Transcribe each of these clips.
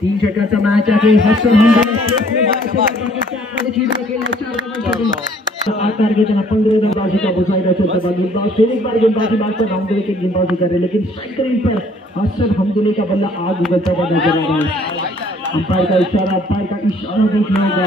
तीन षटकाचा मॅच आहे. आकार घेताना 15 गेंदबाजी का बुझाएगा छोटा बॉल गेंदबाज फिर एक बार गेंदबाजी मारकर हमदुल्ले की गेंदबाजी कर रहे, लेकिन स्ट्राइकर पर हसन हमदुल्ले का बल्ला आग उगलता हुआ नजर आ रहा है. अंपायर का इशारा देखना होगा.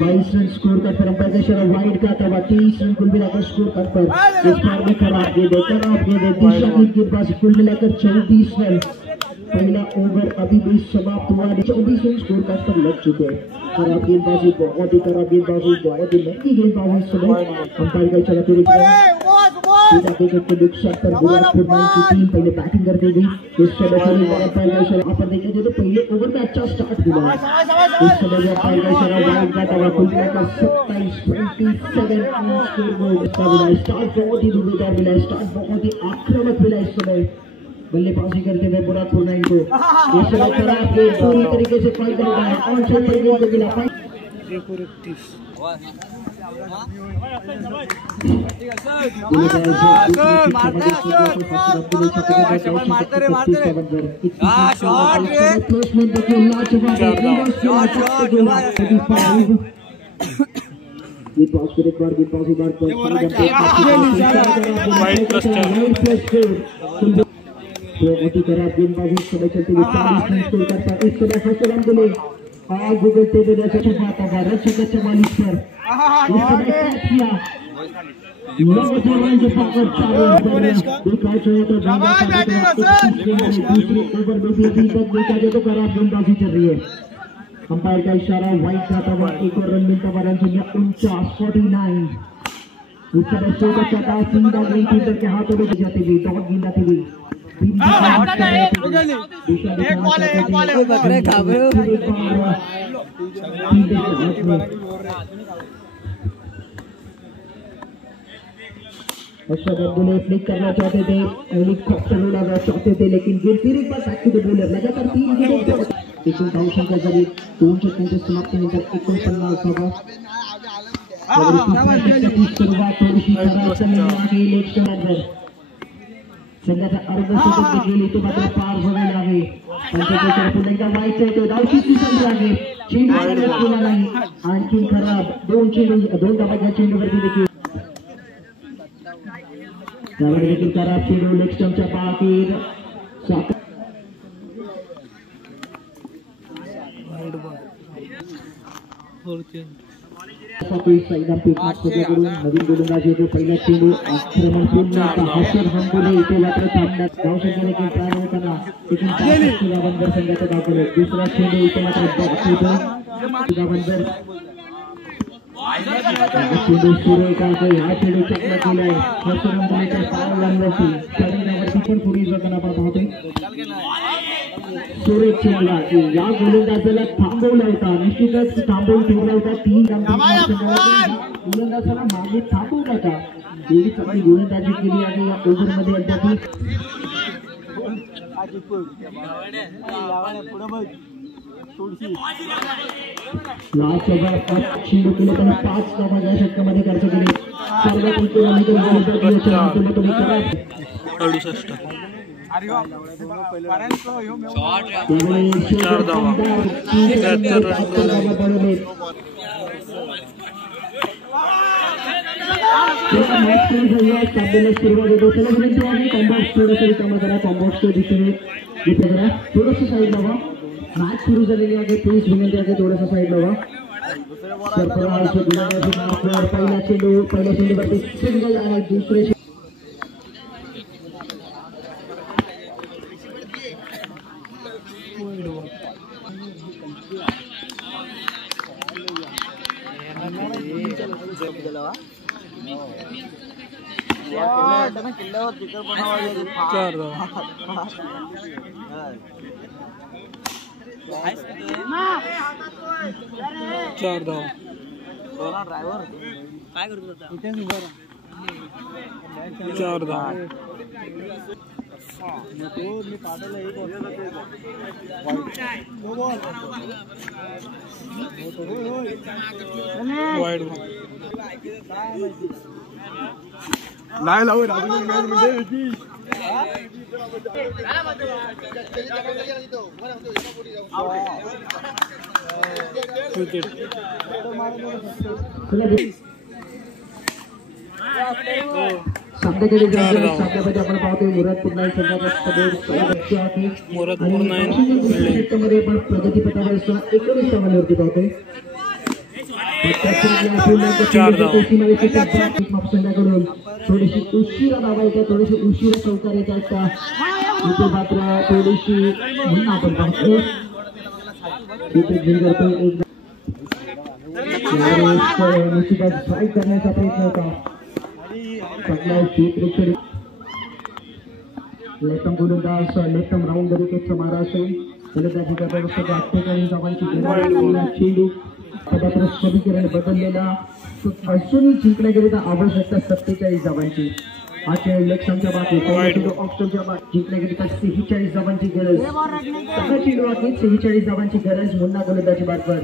बाईस रन स्कोर कर पर अंपायर का इशारा वाइड का था. 30 रन कुल मिलाकर स्कोर कर पर इस बार में खराब गेंद दिशा की गेंदबाजी कुल मिलाकर 34 रन. पहला ओवर अभी भी समाप्त हुआ. 24 रन स्कोर कर पर लग चुके हैं. खराब गेंदबाजी, बहुत ही खराब गेंदबाजी, बहुत ही महंगी गेंदबाजी समय. अंपायर का इशारा फिर पहले बैटिंग करते गई. इस समय अंपायर का इशारा पर देखा जाए तो पहले ओवर में अच्छा स्टार्ट हुआ. इस समय अंपायर का इशारा वाइड का था. कुल मिलाकर 27 स्टार्ट बहुत ही जोरदार मिला. स्टार्ट बहुत ही आक्रामक मिला. इस समय बल्लेबाजी करते हुए बुरादपुर 9 को इस समय पूरी तरीके से फायदा होगा है. और छह पर गेंद मिला. खराब गेंदबाजी समय चलती हुई 40 रन स्कोर करता. इस समय हसन हमदुल्ले आग उगलते हुए जैसे छुपाता था. रन संख्या 44 पर इस समय कैच किया. दूसरे ओवर में भी अभी तक देखा जाए तो खराब गेंदबाजी चल रही है. अंपायर का इशारा वाइड का था. एक और रन मिलता हुआ. रन संख्या 49. इस तरह से सीधा गेंद के हाथों में जाती हुई डॉट गेंद आती हुई. फ्लिक करना चाहते थे, हेलीकॉप्टर उड़ाना चाहते थे, लेकिन गेंद फिर एक बार बैक टू द बॉलर. लगातार 3 गेंद एकूण धावसंख्या झाली 2 षटकांच्या समाप्तीनंतर 49 धावा. सुरुवात थोडीशी संघाचा अर्धशतक देखील इथे मात्र पार झालेला आहे. पंचेचाळीस पुन्हा एकदा व्हायचं आहे. धावशीची संधी आहे. चेंडू केला नाही. आणखी खराब 2 धावा घ्या चेंडूवरती देखील. त्यावर देखील खराब चेंडू. लेग स्टंपच्या पाठीत नवीन गोलंदाज येतो. पहिला चेंडू आक्रमण पूर्ण हसन हमदुल्ले इथे मात्र थांबण्यात धावसंख्या देखील तयार होताना गावंदर संघाचा धाव केला. दुसरा चेंडू इथे मात्र गावंदर चेंडू सुरू का हा चेंडू चकला केलाय. हसन हमदुल्लेच्या पावलांवरती शरीरावरती पण पुढे जाताना आपण पाहतोय. सुरेश चेंडूला या गोलंदाजाला थांबवला होता. निश्चितच थांबवून ठेवला होता. 3 गोलंदाजाला मागे थांबवला होता. एवढी चांगली गोलंदाजी केली आहे या ओव्हरमध्ये. अद्याप लास्ट ओव्हर चेंडू केले त्यांनी 5 धावा या षटकामध्ये खर्च केली. सर्वात उत्तम थोडस साईड लावा. मॅच सुरू झालेली आहे. प्लीज विनंती आहे थोडस साईड लावा. पहिला चेंडूवरती सिंगल आणि दुसरे चार धाव. ड्रायव्हर काय करतो चार धाव. मी पाठवलं एक वाईड नाही लावू क्रिकेट सामन्याकडे सामन्यामध्ये आपण पाहतोय मुरादपूर नाही मध्ये पण प्रगतीपथावर 19 धावांवरती पाहतोय. संघाकडून थोडीशी उशिरा धावा येतात. थोडीशी उशिरा चौकार येतात. इथे मात्र थोडीशी म्हणून आपण पाहतो स्ट्राईक करण्याचा प्रयत्न होता. लेफ्टम गोलंदाज लेफ्टम राऊंड विकेटचा मारा असेल. गोलंदाजी करण्याचा 48 धावांची चेंडू पदार्थ समीकरण बदललेला अजूनही जिंकण्याकरिता आवश्यकता 47 धावांची. हा खेळ लेक्शनच्या बाकी ऑप्शनच्या बाकी जिंकण्याकरिता 46 धावांची गरज. सगळ्या चेंडू बाकी 46 धावांची गरज. मुन्ना गोलंदाजी मार्फत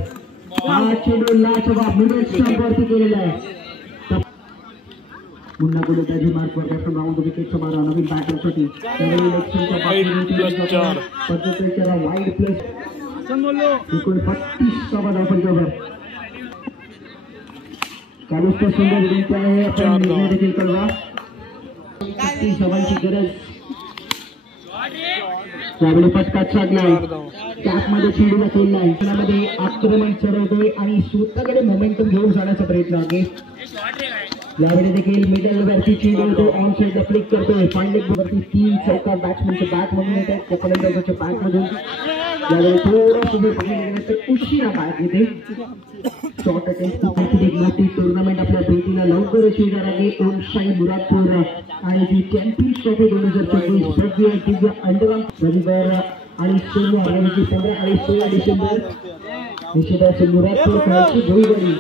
हा चेंडू लाजवाब मिडल स्टंपवरती केलेला आहे. मुन्ना गोलंदाजी मार्फत लेफ्ट राऊंड विकेटचा मारा नवीन बॅटरसाठी. इलेक्शनच्या बाकी वाईड प्लस एकूण 32 धावा धावपंचावर कालुस्ता सुंदर विनंती आहे. आपण निर्णय देखील कळवा. 30 धावांची गरज. यावेळी फटकाच लागलाय. कॅपमध्ये चेंडूला खेळलाय. खेळामध्ये आक्रमण चढवतोय आणि स्वतःकडे मोमेंटम घेऊन जाण्याचा प्रयत्न आहे. यावेळी देखील मिडल वरती चेंडू होतो. ऑन साईडला फ्लिक करतोय. फाईनल वरती 3 चौकार बॅट्समनच्या बॅट मधून येत आहेत. फलंदाजाच्या बॅट मधून यावेळी थोडंसं उशिरा बॅट येते. शॉर्ट अटेम्प्ट मोठी टुर्नामेंट आपल्या भेटीला लवकरच येणार आहे. ओमशाही मुरादपूर आणि जी चॅम्पियन्स ट्रॉफी 2024 अंडरआर्म रविवार आणि सोमवार रोजी 15 आणि 16 डिसेंबर निश्चितच मुरादपूर खेळाची जोडीदारी